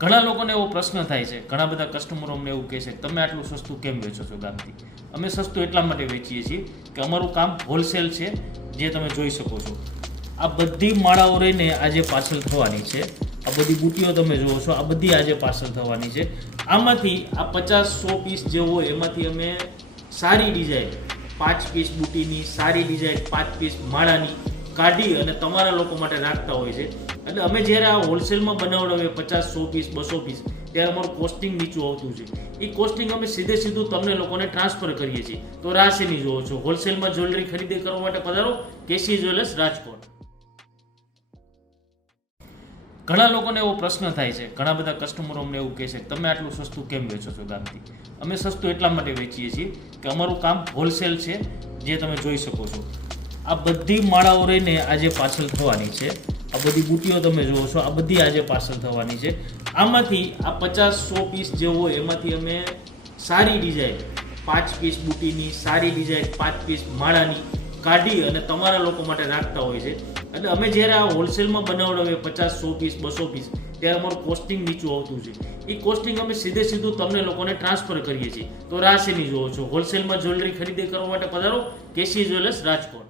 ઘણા લોકોને એવો પ્રશ્ન થાય છે, ઘણા બધા કસ્ટમરો અમને એવું કહે છે કે તમે આટલું સસ્તું કેમ વેચો છો ગામથી? અમે સસ્તું એટલા માટે વેચીએ છીએ કે અમારું કામ હોલસેલ છે, જે તમે જોઈ શકો છો. આ બધી માળાઓ રહીને આજે પાર્સલ થવાની છે. આ બધી બુટીઓ તમે જુઓ છો, આ બધી આજે પાર્સલ થવાની છે. આમાંથી આ 50-100 પીસ જે હોય એમાંથી અમે સારી ડિઝાઇન 5 પીસ બુટીની, સારી ડિઝાઇન 5 પીસ માળાની કાઢી અને તમારા લોકો માટે રાખતા હોય છે. એટલે અમે જ્યારે આ હોલસેલમાં બનાવડાવીએ 50-100 પીસ 200 પીસ, ત્યારે અમારું કોસ્ટિંગ નીચું આવતું છે. એ કોસ્ટિંગ અમે સીધું તમને લોકોને ટ્રાન્સફર કરીએ છીએ. તો રાશિની જોવો છો, હોલસેલમાં જ્વેલરી ખરીદી કરવા માટે પધારો કેસી જ્વેલર્સ રાજકોટ. ઘણા લોકોને એવો પ્રશ્ન થાય છે, ઘણા બધા કસ્ટમરો અમને એવું કહે છે કે તમે આટલું સસ્તું કેમ વેચો છો ગામથી? અમે સસ્તું એટલા માટે વેચીએ છીએ કે અમારું કામ હોલસેલ છે, જે તમે જોઈ શકો છો. આ બધી માળાઓ રહીને આજે પાર્સલ થવાની છે. આ બધી બુટીઓ તમે જુઓ છો, આ બધી આજે પાર્સલ થવાની છે. આમાંથી આ 50-100 પીસ જે હોય એમાંથી અમે સારી ડિઝાઇન 5 પીસ બુટીની, સારી ડિઝાઇન 5 પીસ માળાની કાઢી અને તમારા લોકો માટે રાખતા હોય છે. એટલે અમે જ્યારે આ હોલસેલમાં બનાવડાવીએ 50-100 પીસ 200 પીસ, ત્યારે અમારું કોસ્ટિંગ નીચું આવતું છે. એ કોસ્ટિંગ અમે સીધું તમને લોકોને ટ્રાન્સફર કરીએ છીએ. તો રાશિની જોવો છો, હોલસેલમાં જ્વેલરી ખરીદી કરવા માટે પધારો કેસી જ્વેલર્સ રાજકોટ.